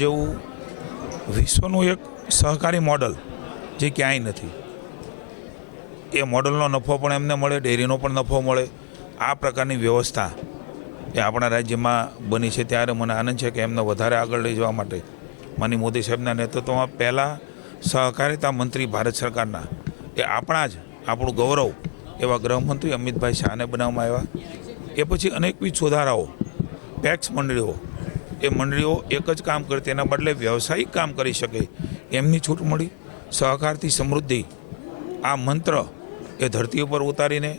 જેવું વિશ્વનું એક સહકારી મોડલ જે ક્યાંય નથી, એ મોડલનો નફો પણ એમને મળે, ડેરીનો પણ નફો મળે. આ પ્રકારની વ્યવસ્થા એ આપણા રાજ્યમાં બની છે, ત્યારે મને આનંદ છે કે એમને વધારે આગળ લઈ જવા માટે માનની મોદી સાહેબના નેતૃત્વમાં પહેલાં સહકારિતા મંત્રી ભારત સરકારના એ આપણું ગૌરવ એવા ગૃહમંત્રી અમિતભાઈ શાહને બનાવવામાં આવ્યા. એ પછી અનેકવિધ સુધારાઓ, પેક્સ મંડળીઓ, એ મંડળીઓ એક જ કામ કરે તેના બદલે વ્યવસાયિક કામ કરી શકે એમની છૂટ મળી. સહકારથી સમૃદ્ધિ આ મંત્ર એ ધરતી ઉપર ઉતારીને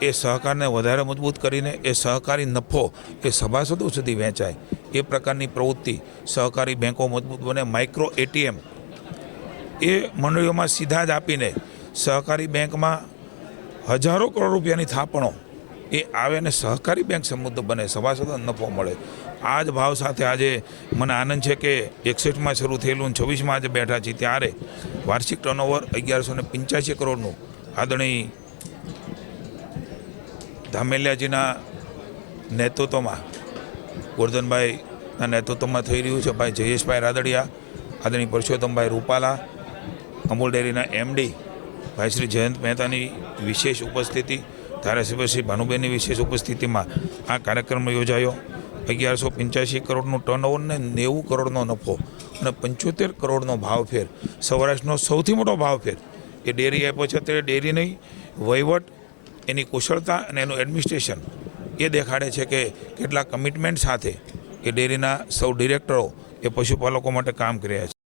એ સહકારને વધારે મજબૂત કરીને એ સહકારી નફો એ સભાસદો સુધી વહેંચાય એ પ્રકારની પ્રવૃત્તિ, સહકારી બેન્કો મજબૂત બને, માઇક્રો ATM એ મંડળીઓમાં સીધા જ આપીને સહકારી બેંકમાં હજારો કરોડ રૂપિયાની થાપણો એ આવે અને સહકારી બેંક સમૃદ્ધ બને, સભાસદોને નફો મળે. આ જ ભાવ સાથે આજે મને આનંદ છે કે 61માં શરૂ થયેલું 26માં આજે બેઠા છીએ, ત્યારે વાર્ષિક ટર્નઓવર 1185 કરોડનું આદરણીય ધામેલિયાજીના નેતૃત્વમાં, ગોરધનભાઈના નેતૃત્વમાં થઈ રહ્યું છે. ભાઈ જયેશભાઈ રાદડિયા, આદરણીય પરસોત્તમભાઈ રૂપાલા, અમૂલ ડેરીના MD ભાઈ શ્રી જયંત મહેતાની વિશેષ ઉપસ્થિતિ, ધારાસભ્ય શ્રી ભાનુબેનની વિશેષ ઉપસ્થિતિમાં આ કાર્યક્રમ યોજાયો. 1185 કરોડનું ટર્નઓવર ને 90 કરોડનો નફો અને 75 કરોડનો ભાવફેર, સૌરાષ્ટ્રનો સૌથી મોટો ભાવફેર એ ડેરી આપ્યો છે. અત્યારે ડેરીની વહીવટ, એની કુશળતા અને એનું એડમિનિસ્ટ્રેશન એ દેખાડે છે કે કેટલા કમિટમેન્ટ સાથે એ ડેરીના સૌ ડિરેક્ટરો એ પશુપાલકો માટે કામ કર્યા છે.